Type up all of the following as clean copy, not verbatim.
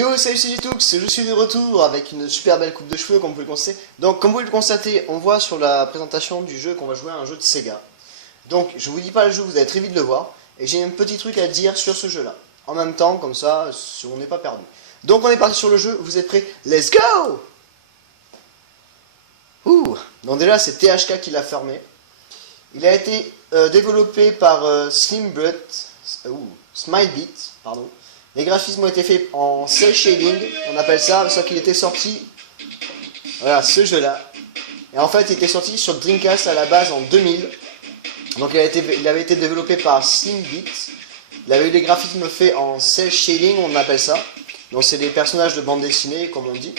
Yo, salut, c'est Jetoux, je suis de retour avec une super belle coupe de cheveux comme vous pouvez le constater. Donc comme vous pouvez le constater, on voit sur la présentation du jeu qu'on va jouer à un jeu de Sega. Donc je vous dis pas le jeu, vous allez très vite le voir. Et j'ai un petit truc à dire sur ce jeu là. En même temps, comme ça, on n'est pas perdu. Donc on est parti sur le jeu, vous êtes prêts? Let's go! Ouh. Donc déjà c'est THK qui l'a fermé. Il a été développé par Smilebeat, pardon. Les graphismes ont été faits en cel shading, on appelle ça, sauf qu'il était sorti, voilà, ce jeu-là. Et en fait, il était sorti sur Dreamcast à la base en 2000. Donc il avait été développé par Slimbeat. Il avait eu des graphismes faits en cel shading, on appelle ça. Donc c'est des personnages de bande dessinée, comme on dit.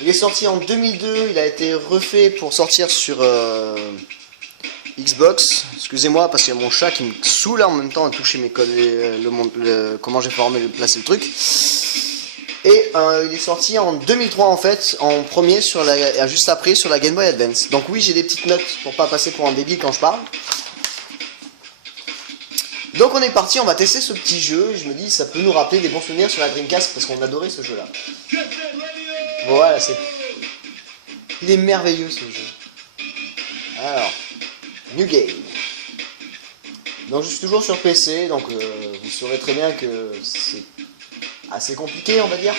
Il est sorti en 2002, il a été refait pour sortir sur Xbox. Excusez-moi parce qu'il y a mon chat qui me saoule en même temps à toucher mes codes, comment j'ai placé le truc. Et il est sorti en 2003 en fait, en premier juste après sur la Game Boy Advance. Donc oui, j'ai des petites notes pour pas passer pour un débile quand je parle. Donc on est parti, on va tester ce petit jeu. Je me dis ça peut nous rappeler des bons souvenirs sur la Dreamcast parce qu'on adorait ce jeu là. Voilà, il est merveilleux ce jeu. Alors, New Game. Donc je suis toujours sur PC, donc vous saurez très bien que c'est assez compliqué on va dire.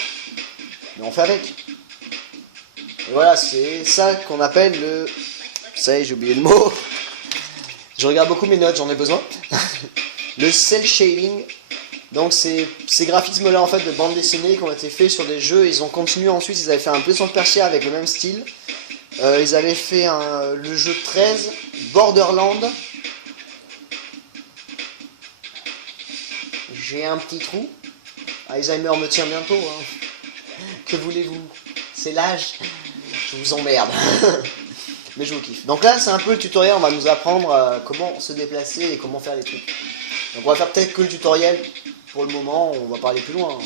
Mais on fait avec. Et voilà, c'est ça qu'on appelle le... Ça y est, j'ai oublié le mot. Je regarde beaucoup mes notes, j'en ai besoin. Le cel shading. Donc ces graphismes là en fait de bande dessinée qui ont été faits sur des jeux, ils ont continué ensuite, ils avaient fait un Prince of Persia avec le même style. Ils avaient fait le jeu 13, Borderland. J'ai un petit trou. Alzheimer me tient bientôt. Hein. Que voulez-vous? C'est l'âge. Je vous emmerde. Mais je vous kiffe. Donc là, c'est un peu le tutoriel. On va nous apprendre comment se déplacer et comment faire les trucs. Donc on va faire peut-être que le tutoriel. Pour le moment, on va pas aller plus loin.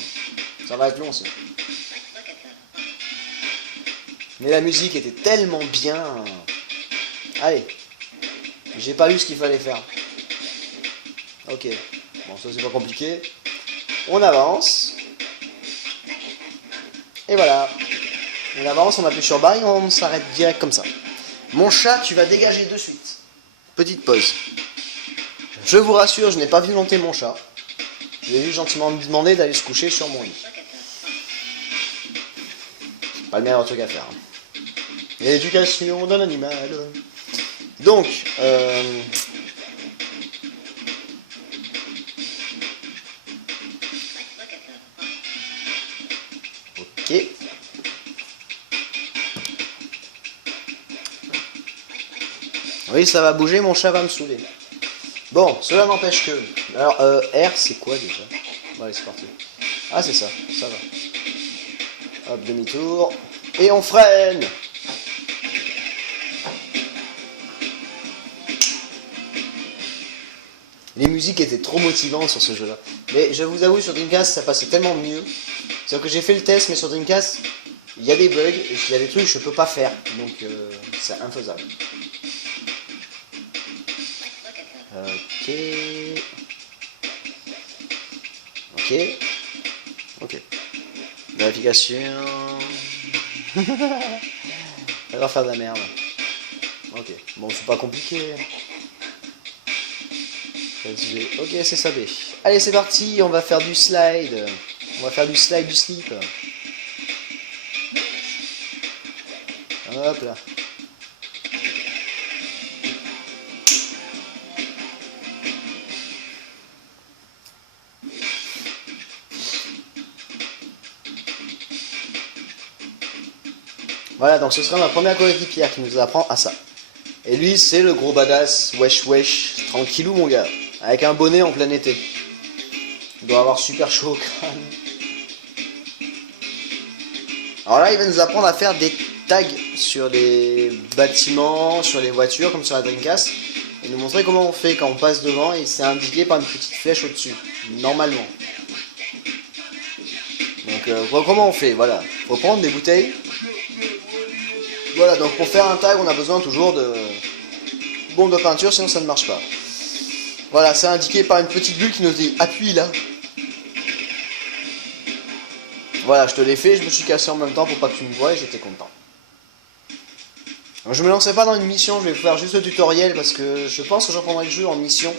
Ça va être long aussi. Mais la musique était tellement bien. Allez. J'ai pas lu ce qu'il fallait faire. Ok. Bon, ça c'est pas compliqué. On avance. Et voilà. On avance, on appuie sur barre et on s'arrête direct comme ça. Mon chat, tu vas dégager de suite. Petite pause. Je vous rassure, je n'ai pas violenté mon chat. Je lui ai juste gentiment demandé d'aller se coucher sur mon lit. C'est pas le meilleur truc à faire. L'éducation d'un animal. Donc, ok. Oui, ça va bouger, mon chat va me saouler. Bon, cela n'empêche que... Alors, R, c'est quoi déjà? Bon, allez, c'est parti. Ah, c'est ça, ça va. Hop, demi-tour. Et on freine. Les musiques étaient trop motivantes sur ce jeu-là. Mais je vous avoue, sur Dreamcast, ça passait tellement mieux. C'est-à-dire que j'ai fait le test, mais sur Dreamcast, il y a des bugs, il y a des trucs que je peux pas faire. Donc, c'est infaisable. Ok. Ok. Ok. Vérification. Elle va faire de la merde. Ok. Bon, c'est pas compliqué. Ok, c'est ça B. Allez, c'est parti. On va faire du slide. On va faire du slide du slip. Hop là. Voilà, donc ce sera ma première coéquipière qui nous apprend à ça. Et lui, c'est le gros badass, wesh wesh, tranquillou mon gars, avec un bonnet en plein été. Il doit avoir super chaud au crâne. Alors là, il va nous apprendre à faire des tags sur les bâtiments, sur les voitures, comme sur la Dreamcast. Et nous montrer comment on fait quand on passe devant et c'est indiqué par une petite flèche au-dessus, normalement. Donc comment on fait? Voilà, faut prendre des bouteilles. Voilà, donc pour faire un tag, on a besoin toujours de bombe de peinture, sinon ça ne marche pas. Voilà, c'est indiqué par une petite bulle qui nous dit appuie là. Voilà, je te l'ai fait, je me suis cassé en même temps pour pas que tu me vois et j'étais content. Donc, je me lançais pas dans une mission, je vais faire juste le tutoriel parce que je pense que je reprendrai le jeu en mission,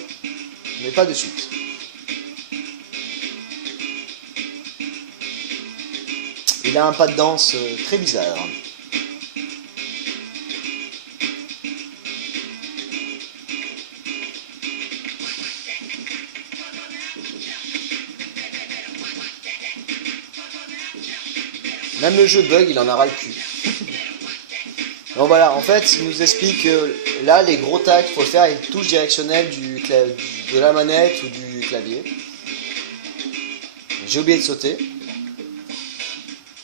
mais pas de suite. Il a un pas de danse très bizarre. Même le jeu bug, il en a ras le cul. Donc voilà, en fait, il nous explique que là, les gros tags, il faut le faire avec touche directionnelle de la manette ou du clavier. J'ai oublié de sauter.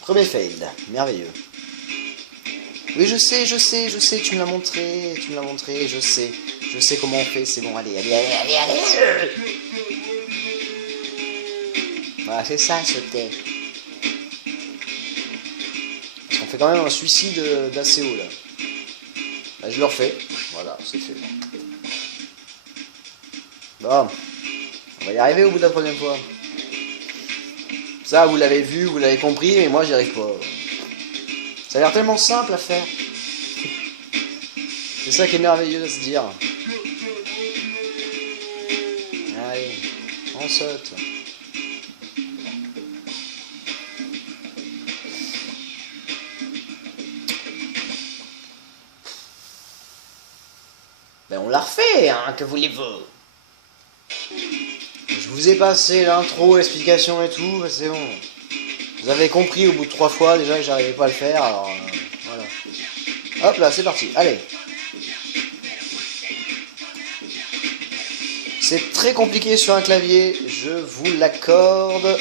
Premier fail, merveilleux. Oui, je sais, tu me l'as montré, je sais comment on fait, c'est bon, allez. Voilà, c'est ça, sauter. Parce qu'on fait quand même un suicide d'assez haut, là. Là, je le refais, voilà, c'est fait. Bon, on va y arriver au bout de la troisième fois. Ça, vous l'avez vu, vous l'avez compris, mais moi, j'y arrive pas. Ça a l'air tellement simple à faire. C'est ça qui est merveilleux de se dire. Allez, on saute. Ben on l'a refait, hein, que voulez-vous? Je vous ai passé l'intro, l'explication et tout, ben c'est bon. Vous avez compris au bout de 3 fois déjà que j'arrivais pas à le faire, alors voilà. Hop là, c'est parti, allez. C'est très compliqué sur un clavier, je vous l'accorde,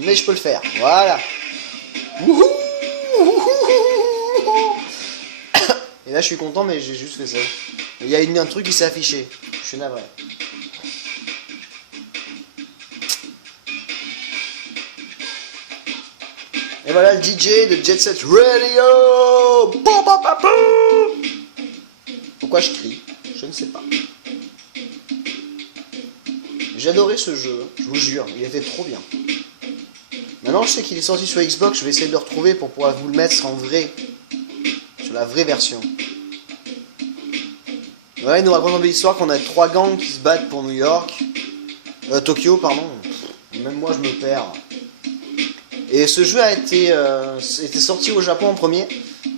mais je peux le faire, voilà. Wouhou. Et là je suis content, mais j'ai juste fait ça. Il y a un truc qui s'est affiché, je suis navré. Et voilà le DJ de Jet Set Radio. Pourquoi je crie? Je ne sais pas. J'adorais ce jeu, je vous jure, il était trop bien. Maintenant je sais qu'il est sorti sur Xbox, je vais essayer de le retrouver pour pouvoir vous le mettre en vrai. Sur la vraie version. Voilà, il nous raconte une belle histoire qu'on a 3 gangs qui se battent pour New York. Tokyo, pardon. Même moi je me perds. Et ce jeu a été sorti au Japon en premier.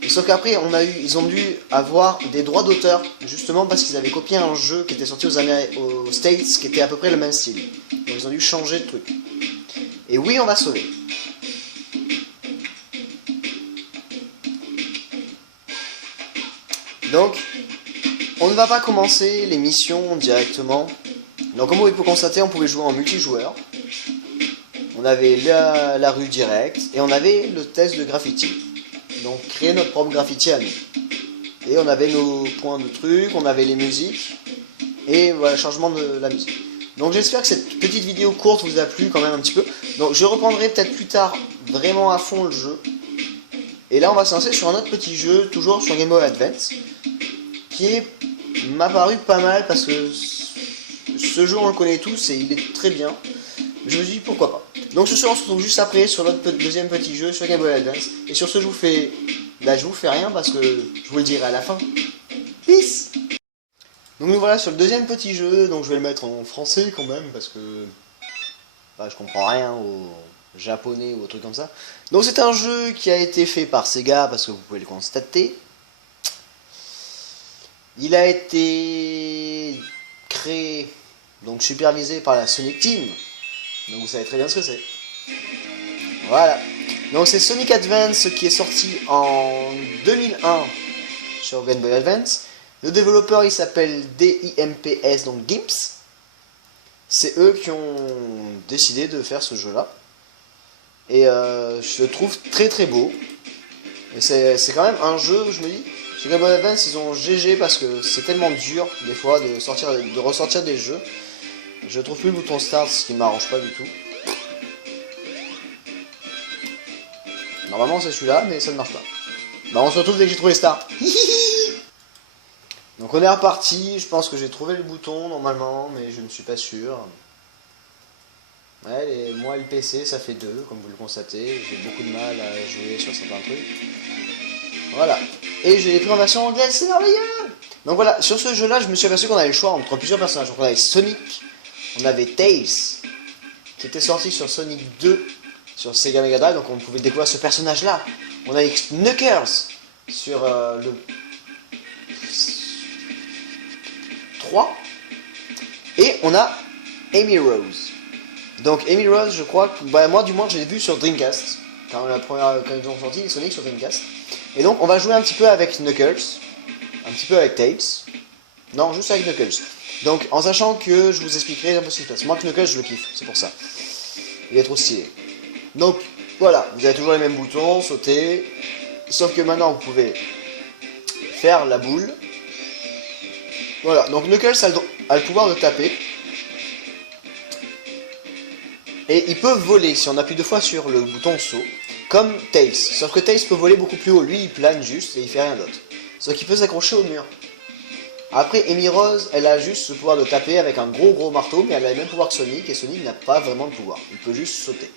Sauf qu'après ils ont dû avoir des droits d'auteur, justement parce qu'ils avaient copié un jeu qui était sorti aux States, qui était à peu près le même style. Donc ils ont dû changer de truc. Et oui, on va sauver. Donc, on ne va pas commencer les missions directement. Donc comme vous pouvez constater, on pouvait jouer en multijoueur. On avait la rue directe et on avait le test de graffiti. Donc créer notre propre graffiti à nous. Et on avait nos points de trucs, on avait les musiques. Et voilà, le changement de la musique. Donc j'espère que cette petite vidéo courte vous a plu quand même un petit peu. Donc je reprendrai peut-être plus tard vraiment à fond le jeu. Et là on va se lancer sur un autre petit jeu, toujours sur Game Boy Advance. Qui m'a paru pas mal parce que ce jeu on le connaît tous et il est très bien. Je me suis dit pourquoi pas. Donc ce soir on se retrouve juste après sur notre deuxième petit jeu sur Game Boy Advance. Et sur ce je vous fais... Là je vous fais rien parce que je vous le dirai à la fin. Peace. Donc nous voilà sur le deuxième petit jeu, donc je vais le mettre en français quand même parce que... Bah, je comprends rien au japonais ou au truc comme ça. Donc c'est un jeu qui a été fait par Sega parce que vous pouvez le constater. Il a été créé, donc supervisé par la Sonic Team. Donc vous savez très bien ce que c'est. Voilà. Donc c'est Sonic Advance qui est sorti en 2001 sur Game Boy Advance. Le développeur il s'appelle DIMPS, donc Dimps. C'est eux qui ont décidé de faire ce jeu là. Et je le trouve très très beau. Et c'est quand même un jeu où je me dis... Sur Game Boy Advance, ils ont GG parce que c'est tellement dur, des fois, de ressortir des jeux. Je trouve plus le bouton Start, ce qui m'arrange pas du tout. Normalement, c'est celui-là, mais ça ne marche pas. Bah, on se retrouve dès que j'ai trouvé Start. Donc, on est reparti. Je pense que j'ai trouvé le bouton, normalement, mais je ne suis pas sûr. Ouais, moi le PC ça fait 2, comme vous le constatez. J'ai beaucoup de mal à jouer sur certains trucs. Voilà. Et j'ai pris en version anglaise, c'est merveilleux. Donc voilà, sur ce jeu là, je me suis aperçu qu'on avait le choix entre plusieurs personnages. Donc on avait Sonic, on avait Tails, qui était sorti sur Sonic 2 sur Sega Mega Drive, donc on pouvait découvrir ce personnage là. On avait Knuckles sur le 3. Et on a Amy Rose. Donc Amy Rose, je crois que moi du moins je l'ai vu sur Dreamcast quand ils ont sorti Sonic sur Dreamcast. Et donc on va jouer un petit peu avec Knuckles, un petit peu avec Tails. Non, juste avec Knuckles. Donc en sachant que je vous expliquerai un peu ce qui se passe. Moi Knuckles je le kiffe, c'est pour ça. Il est trop stylé. Donc voilà, vous avez toujours les mêmes boutons, sauter. Sauf que maintenant vous pouvez faire la boule. Voilà, donc Knuckles a le pouvoir de taper. Et il peut voler si on appuie 2 fois sur le bouton saut, comme Tails. Sauf que Tails peut voler beaucoup plus haut, lui il plane juste et il fait rien d'autre. Sauf qu'il peut s'accrocher au mur. Après, Amy Rose, elle a juste ce pouvoir de taper avec un gros marteau, mais elle a le même pouvoir que Sonic, et Sonic n'a pas vraiment de pouvoir. Il peut juste sauter.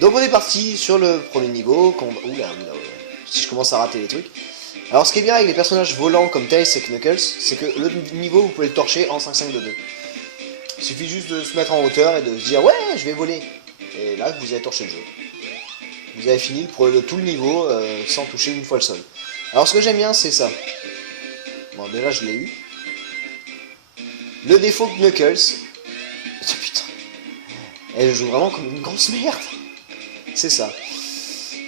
Donc on est parti sur le premier niveau. Oula, si je commence à rater les trucs. Alors ce qui est bien avec les personnages volants comme Tails et Knuckles, c'est que le niveau vous pouvez le torcher en 5-5-2-2. Il suffit juste de se mettre en hauteur et de se dire ouais je vais voler. Et là vous avez torché le jeu. Vous avez fini tout le niveau sans toucher une fois le sol. Alors ce que j'aime bien c'est ça. Bon déjà je l'ai eu. Le défaut de Knuckles. Oh putain. Elle joue vraiment comme une grosse merde. C'est ça.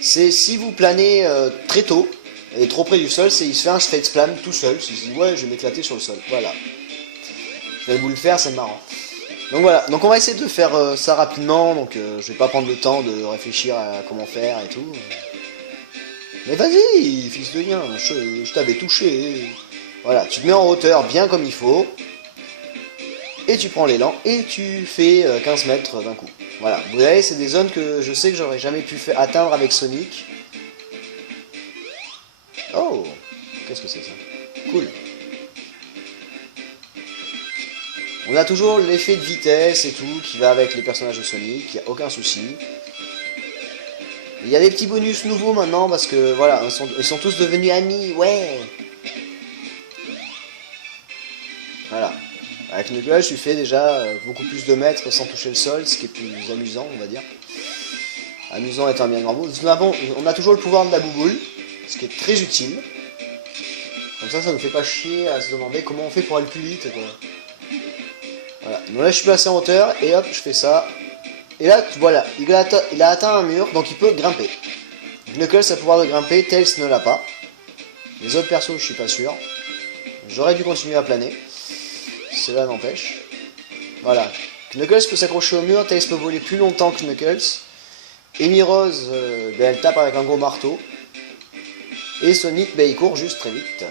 C'est si vous planez très tôt et trop près du sol, il se fait un facepalm tout seul. Il se dit ouais je vais m'éclater sur le sol. Voilà. Je vais vous le faire, c'est marrant. Donc voilà, donc on va essayer de faire ça rapidement, donc je vais pas prendre le temps de réfléchir à comment faire et tout. Mais vas-y, fils de lien, je t'avais touché. Voilà, tu te mets en hauteur bien comme il faut, et tu prends l'élan, et tu fais 15 mètres d'un coup. Voilà, vous voyez, c'est des zones que je sais que j'aurais jamais pu atteindre avec Sonic. Oh, qu'est-ce que c'est ça? Cool. On a toujours l'effet de vitesse et tout qui va avec les personnages de Sonic, il n'y a aucun souci. Il y a des petits bonus nouveaux maintenant parce que voilà, ils sont tous devenus amis, ouais. Voilà. Avec Knuckles, tu fais déjà beaucoup plus de mètres sans toucher le sol, ce qui est plus amusant, on va dire. Amusant étant bien grand mot. On a toujours le pouvoir de la bouboule, ce qui est très utile. Comme ça nous fait pas chier à se demander comment on fait pour aller plus vite, quoi. Voilà, donc là je suis placé en hauteur et hop je fais ça. Et là voilà, il a atteint un mur donc il peut grimper. Knuckles a le pouvoir de grimper, Tails ne l'a pas. Les autres persos je suis pas sûr. J'aurais dû continuer à planer. Cela n'empêche. Voilà. Knuckles peut s'accrocher au mur, Tails peut voler plus longtemps que Knuckles. Amy Rose, elle tape avec un gros marteau. Et Sonic, il court juste très vite.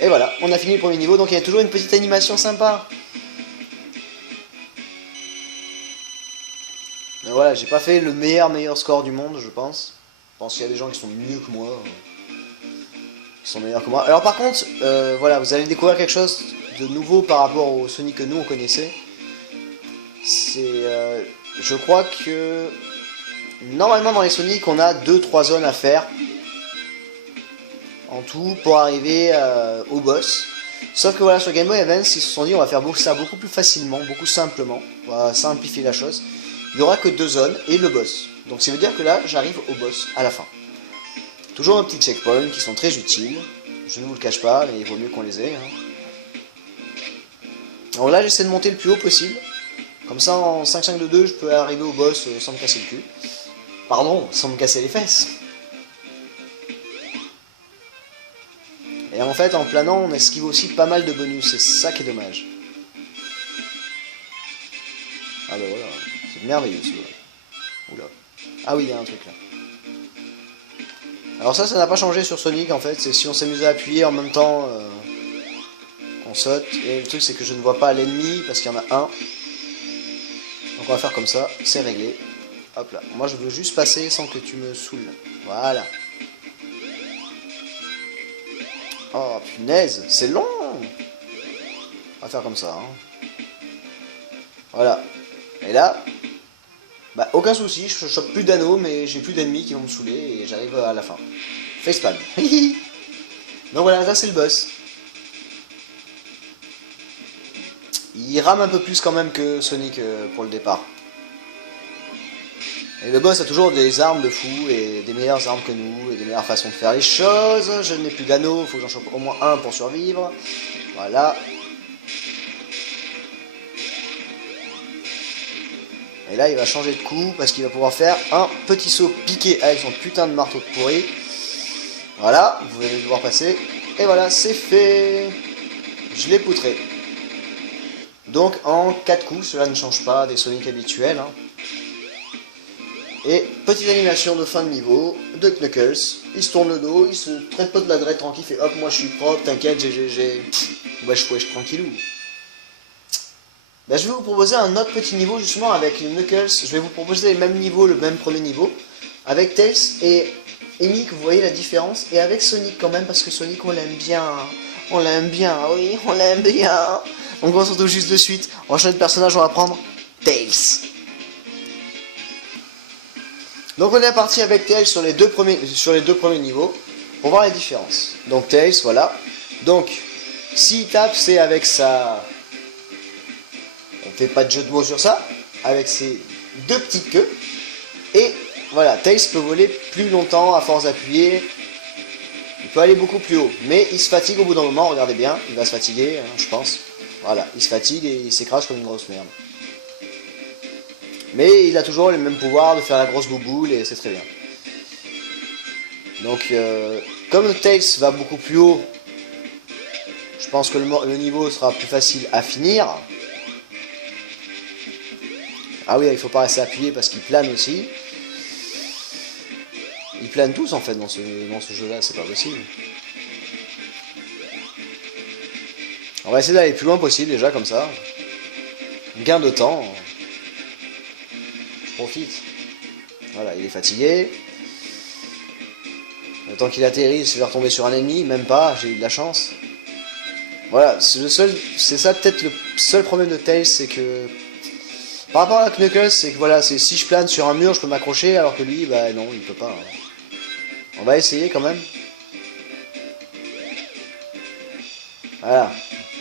Et voilà, on a fini le premier niveau, donc il y a toujours une petite animation sympa. Mais voilà, j'ai pas fait le meilleur score du monde, je pense. Je pense qu'il y a des gens qui sont mieux que moi. Qui sont meilleurs que moi. Alors par contre, voilà, vous allez découvrir quelque chose de nouveau par rapport au Sonic que nous on connaissait. C'est... je crois que... Normalement dans les Sonic, on a 2-3 zones à faire. En tout, pour arriver au boss. Sauf que voilà, sur Game Boy Advance, ils se sont dit on va faire ça beaucoup plus facilement, beaucoup simplement. On va simplifier la chose. Il n'y aura que 2 zones et le boss. Donc ça veut dire que là, j'arrive au boss à la fin. Toujours nos petits checkpoints qui sont très utiles. Je ne vous le cache pas, mais il vaut mieux qu'on les ait. Hein. Alors là, j'essaie de monter le plus haut possible. Comme ça, en 5-5-2-2, je peux arriver au boss sans me casser le cul. Pardon, sans me casser les fesses. Et en fait, en planant, on esquive aussi pas mal de bonus. C'est ça qui est dommage. Ah bah voilà, c'est merveilleux ce jeu. Oula. Ah oui, il y a un truc là. Alors ça n'a pas changé sur Sonic en fait, c'est si on s'amuse à appuyer en même temps, on saute. Et le truc c'est que je ne vois pas l'ennemi parce qu'il y en a un. Donc on va faire comme ça, c'est réglé. Hop là, moi je veux juste passer sans que tu me saoules. Voilà. Oh punaise, c'est long. On va faire comme ça. Hein. Voilà. Et là, Bah aucun souci, je chope plus d'anneaux, mais j'ai plus d'ennemis qui vont me saouler et j'arrive à la fin. Facepalm. Donc voilà, là c'est le boss. Il rame un peu plus quand même que Sonic pour le départ. Et le boss a toujours des armes de fou et des meilleures armes que nous et des meilleures façons de faire les choses. Je n'ai plus d'anneaux, il faut que j'en chope au moins un pour survivre. Voilà. Et là il va changer de coup parce qu'il va pouvoir faire un petit saut piqué avec son putain de marteau de pourri. Voilà, vous allez devoir passer. Et voilà, c'est fait. Je l'ai poutré. Donc en 4 coups, cela ne change pas des Sonic habituels. Hein. Et petite animation de fin de niveau de Knuckles. Il se tourne le dos, il se traite pas de la draie tranquille, il fait hop, moi je suis propre, t'inquiète, j'ai. Wesh, tranquillou. Bah, je vais vous proposer un autre petit niveau justement avec Knuckles. Je vais vous proposer les mêmes niveaux, le même premier niveau. Avec Tails et Amy, vous voyez la différence. Et avec Sonic quand même, parce que Sonic on l'aime bien. On l'aime bien, oui, on l'aime bien. Donc on se retrouve juste de suite. On va changer de personnage, on va prendre Tails. Donc on est parti avec Tails sur les deux premiers niveaux pour voir les différences. Donc Tails, voilà. Donc s'il tape, c'est avec sa... On fait pas de jeu de mots sur ça. Avec ses deux petites queues. Et voilà, Tails peut voler plus longtemps à force d'appuyer. Il peut aller beaucoup plus haut. Mais il se fatigue au bout d'un moment, regardez bien. Il va se fatiguer, hein, je pense. Voilà, il se fatigue et il s'écrase comme une grosse merde. Mais il a toujours le même pouvoir de faire la grosse bouboule et c'est très bien. Donc, comme Tails va beaucoup plus haut, je pense que le niveau sera plus facile à finir. Ah oui, il faut pas rester appuyé parce qu'il plane aussi. Ils planent tous en fait dans ce jeu-là, c'est pas possible. On va essayer d'aller le plus loin possible déjà comme ça. Gain de temps. Je profite. Voilà, il est fatigué. Le temps qu'il atterrisse, je vais retomber sur un ennemi, même pas, j'ai eu de la chance. Voilà, c'est ça peut-être le seul problème de Tails, c'est que... Par rapport à Knuckles, c'est que voilà, si je plane sur un mur, je peux m'accrocher, alors que lui, bah non, il peut pas. On va essayer quand même. Voilà.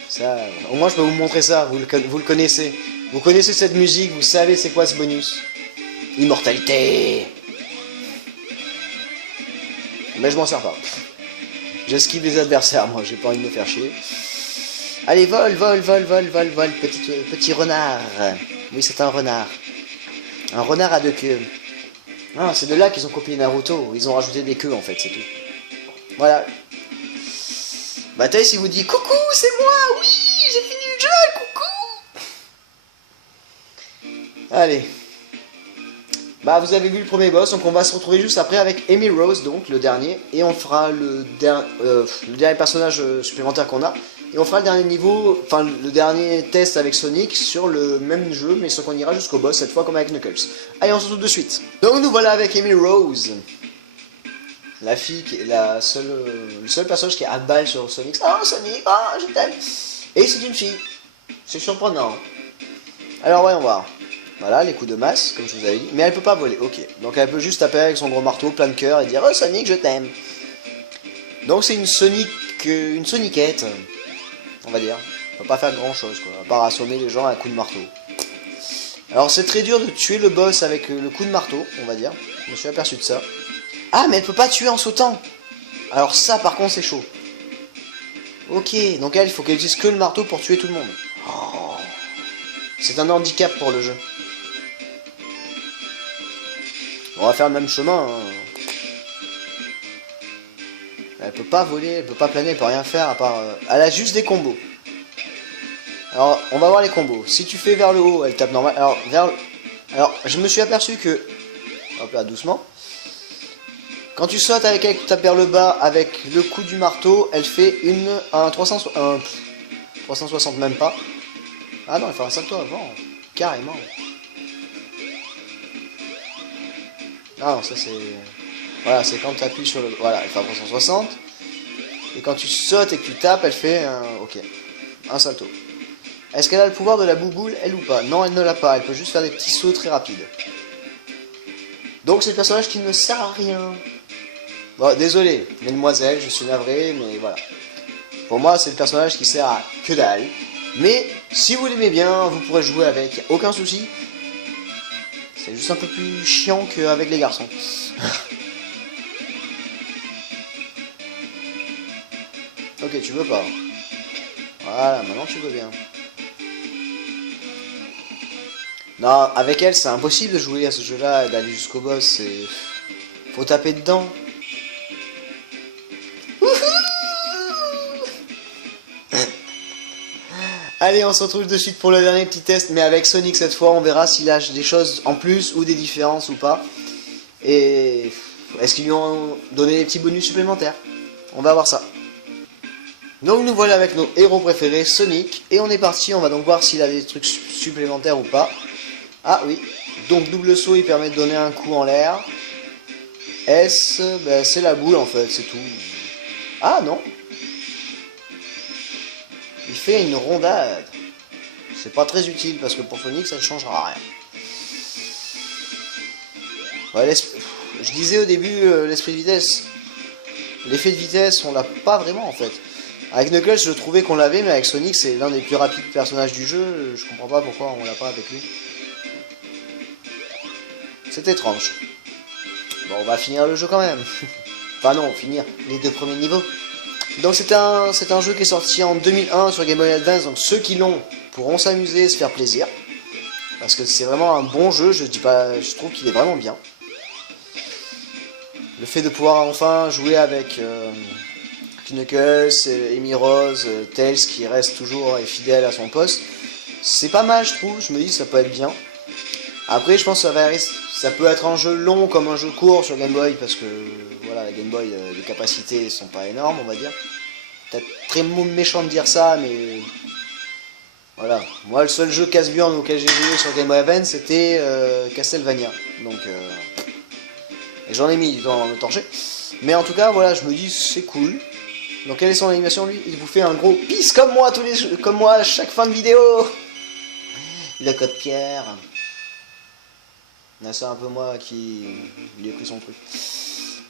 Ça, au moins je peux vous montrer ça, vous le connaissez. Vous connaissez cette musique, vous savez c'est quoi ce bonus. Immortalité. Mais je m'en sers pas. J'esquive les adversaires, moi, j'ai pas envie de me faire chier. Allez, vol, petit renard. Oui, c'est un renard. Un renard à deux queues. Ah, c'est de là qu'ils ont copié Naruto. Ils ont rajouté des queues, en fait, c'est tout. Voilà. Bah, Tails, il vous dit « Coucou, c'est moi. Oui, j'ai fini le jeu. Coucou. » Allez. Bah, vous avez vu le premier boss, donc on va se retrouver juste après avec Amy Rose, donc, le dernier. Et on fera le dernier personnage supplémentaire qu'on a. Et on fera le dernier niveau, enfin le dernier test avec Sonic sur le même jeu, mais sauf qu'on ira jusqu'au boss, cette fois comme avec Knuckles. Allez, on se retrouve de suite. Donc nous voilà avec Amy Rose. La fille qui est le seul personnage qui est à balle sur Sonic. Oh Sonic, oh je t'aime. Et c'est une fille. C'est surprenant. Alors voyons voir. Voilà, les coups de masse, comme je vous avais dit. Mais elle peut pas voler, ok. Donc elle peut juste taper avec son gros marteau, plein de cœur, et dire « Oh Sonic, je t'aime ». Donc c'est une Sonicette. On va dire. On peut pas faire grand chose quoi, à part assommer les gens à un coup de marteau. Alors c'est très dur de tuer le boss avec le coup de marteau, on va dire. Je me suis aperçu de ça. Ah mais elle peut pas tuer en sautant. Alors ça par contre c'est chaud. Ok, donc elle, il faut qu'elle utilise que le marteau pour tuer tout le monde. Oh. C'est un handicap pour le jeu. On va faire le même chemin. Hein. Elle peut pas voler, elle peut pas planer, elle peut rien faire à part... Elle a juste des combos. Alors, on va voir les combos. Si tu fais vers le haut, elle tape normal. Alors, je me suis aperçu que... Hop là, doucement. Quand tu sautes avec elle, tu tapes vers le bas avec le coup du marteau, elle fait un 360 même pas. Ah non, elle fait un salto avant. Carrément. Ah non, ça c'est... Voilà, c'est quand tu appuies sur le... Voilà, elle fait un 360. Et quand tu sautes et que tu tapes, elle fait un... Ok. Un salto. Est-ce qu'elle a le pouvoir de la bouboule, elle ou pas? Non, elle ne l'a pas. Elle peut juste faire des petits sauts très rapides. Donc c'est le personnage qui ne sert à rien. Bon, désolé, mesdemoiselles, je suis navré, mais voilà. Pour moi, c'est le personnage qui sert à que dalle. Mais si vous l'aimez bien, vous pourrez jouer avec, aucun souci. C'est juste un peu plus chiant qu'avec les garçons. Ok, tu veux pas. Voilà, maintenant tu veux bien. Non, avec elle, c'est impossible de jouer à ce jeu-là et d'aller jusqu'au boss. C'est... Faut taper dedans. Allez, on se retrouve de suite pour le dernier petit test, mais avec Sonic cette fois. On verra s'il a des choses en plus ou des différences ou pas. Et est-ce qu'ils lui ont donné des petits bonus supplémentaires? On va voir ça. Donc nous voilà avec nos héros préférés, Sonic. Et on est parti, on va donc voir s'il a des trucs supplémentaires ou pas. Ah oui, donc double saut, il permet de donner un coup en l'air. S, ben, c'est la boule en fait, c'est tout. Ah non. Il fait une rondade. C'est pas très utile parce que pour Sonic ça ne changera rien. Ouais, je disais au début l'esprit de vitesse. L'effet de vitesse on l'a pas vraiment en fait. Avec Knuckles je trouvais qu'on l'avait, mais avec Sonic c'est l'un des plus rapides personnages du jeu. Je comprends pas pourquoi on l'a pas avec lui. C'est étrange. Bon, on va finir le jeu quand même. Enfin non, finir les 2 premiers niveaux. Donc c'est un jeu qui est sorti en 2001 sur Game Boy Advance. Donc ceux qui l'ont pourront s'amuser, se faire plaisir. Parce que c'est vraiment un bon jeu, je dis pas, je trouve qu'il est vraiment bien. Le fait de pouvoir enfin jouer avec Knuckles, Amy Rose, Tails qui reste toujours fidèle à son poste, c'est pas mal je trouve, je me dis que ça peut être bien. Après je pense que ça peut être un jeu long comme un jeu court sur Game Boy parce que voilà, la Game Boy les capacités sont pas énormes on va dire. Peut-être très méchant de dire ça mais voilà, moi le seul jeu casse-burn auquel j'ai joué sur Game Boy Advance c'était Castlevania. Donc et j'en ai mis du temps à me torcher. Mais en tout cas voilà, je me dis c'est cool. Donc quelle est son animation lui? Il vous fait un gros pisse comme moi comme moi à chaque fin de vidéo. Le code pierre. C'est un peu moi qui lui ai pris son truc.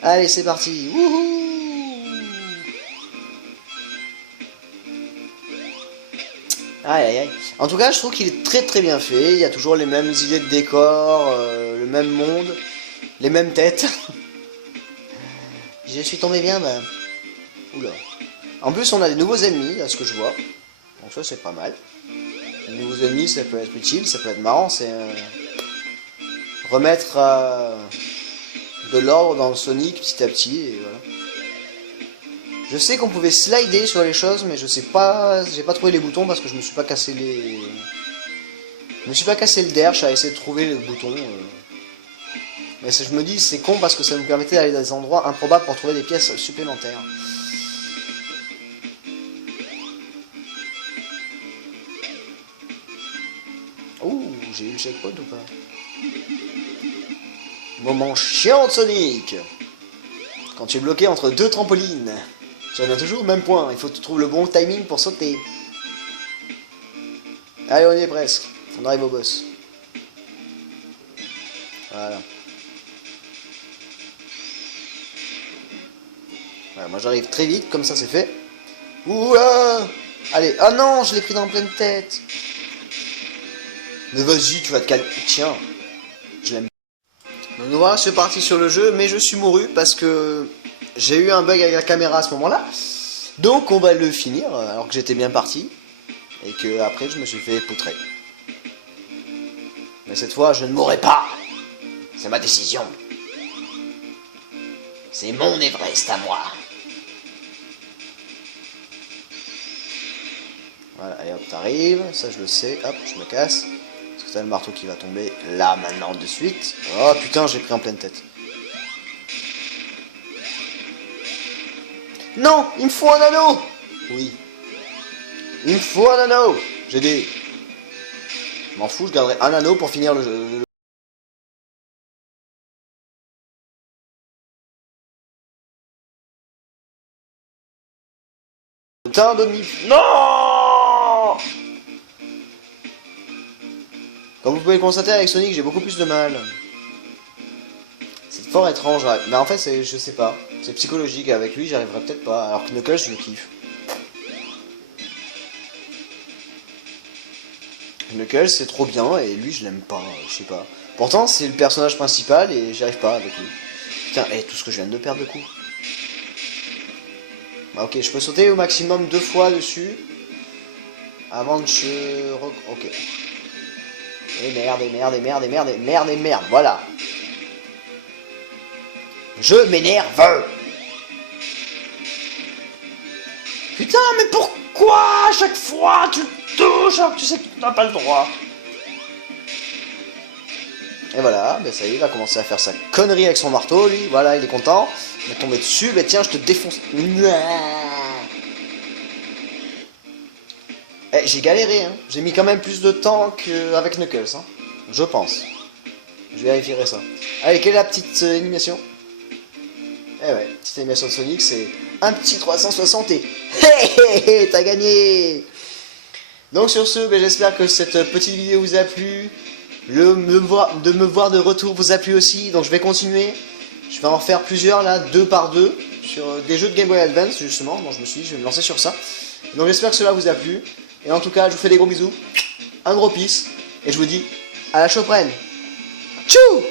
Allez, c'est parti. Wouhou! Aïe aïe aïe. En tout cas, je trouve qu'il est très très bien fait. Il y a toujours les mêmes idées de décor, le même monde, les mêmes têtes. Je suis tombé bien, bah. Oula. En plus, on a des nouveaux ennemis, à ce que je vois. Donc ça, c'est pas mal. Les nouveaux ennemis, ça peut être utile, ça peut être marrant. C'est remettre de l'ordre dans le Sonic petit à petit et voilà. Je sais qu'on pouvait slider sur les choses mais je sais pas, j'ai pas trouvé les boutons parce que je me suis pas cassé le derche à essayer de trouver les boutons. Mais je me dis c'est con parce que ça nous permettait d'aller dans des endroits improbables pour trouver des pièces supplémentaires. Ouh, j'ai eu le checkpoint ou pas? Moment chiant de Sonic. Quand tu es bloqué entre 2 trampolines, tu en as toujours le même point, il faut que tu trouves le bon timing pour sauter. Allez, on y est presque, on arrive au boss. Voilà. Voilà, moi j'arrive très vite, comme ça c'est fait. Ouah! Allez, ah non, je l'ai pris dans la pleine tête. Mais vas-y, tu vas te calmer. Tiens, je l'aime. Donc voilà, c'est parti sur le jeu, mais je suis mouru parce que j'ai eu un bug avec la caméra à ce moment-là. Donc on va le finir, alors que j'étais bien parti. Et que après je me suis fait poutrer. Mais cette fois, je ne mourrai pas. C'est ma décision. C'est mon Everest à moi. Voilà, allez hop, t'arrives. Ça je le sais, hop, je me casse. Parce que t'as le marteau qui va tomber là, maintenant, de suite. Oh putain, j'ai pris en pleine tête. Non, il me faut un anneau. Oui. Il me faut un anneau. J'ai des... Je m'en fous, je garderai un anneau pour finir le jeu. Putain de mif... Non. Comme vous pouvez le constater avec Sonic, j'ai beaucoup plus de mal. fort étrange, ouais. Mais en fait, je sais pas. C'est psychologique. Avec lui, j'arriverai peut-être pas. Alors que Knuckles, je le kiffe. Knuckles, c'est trop bien. Et lui, je l'aime pas. Je sais pas. Pourtant, c'est le personnage principal et j'y arrive pas avec lui. Putain, et tout ce que je viens de perdre de coup. Bah, ok, je peux sauter au maximum 2 fois dessus. Avant que je... Ok. Et merde, et merde, et merde, et merde, et merde, et merde. Voilà. Je m'énerve. Putain, mais pourquoi à chaque fois tu touches alors que tu sais que tu n'as pas le droit? Et voilà, ben ça y est, il va commencer à faire sa connerie avec son marteau, lui. Voilà, il est content. Il va tomber dessus, ben tiens, je te défonce. Eh, j'ai galéré, hein. J'ai mis quand même plus de temps qu'avec Knuckles, hein. Je pense. Je vérifierai ça. Allez, quelle est la petite animation? Eh ouais, petite animation de Sonic, c'est un petit 360 et... Hé, t'as gagné! Donc sur ce, ben, j'espère que cette petite vidéo vous a plu. De me voir de retour vous a plu aussi, donc je vais continuer. Je vais en faire plusieurs là, 2 par 2, sur des jeux de Game Boy Advance justement. Donc je me suis dit, je vais me lancer sur ça. Donc j'espère que cela vous a plu. Et en tout cas, je vous fais des gros bisous, un gros peace, et je vous dis à la prochaine. Tchou!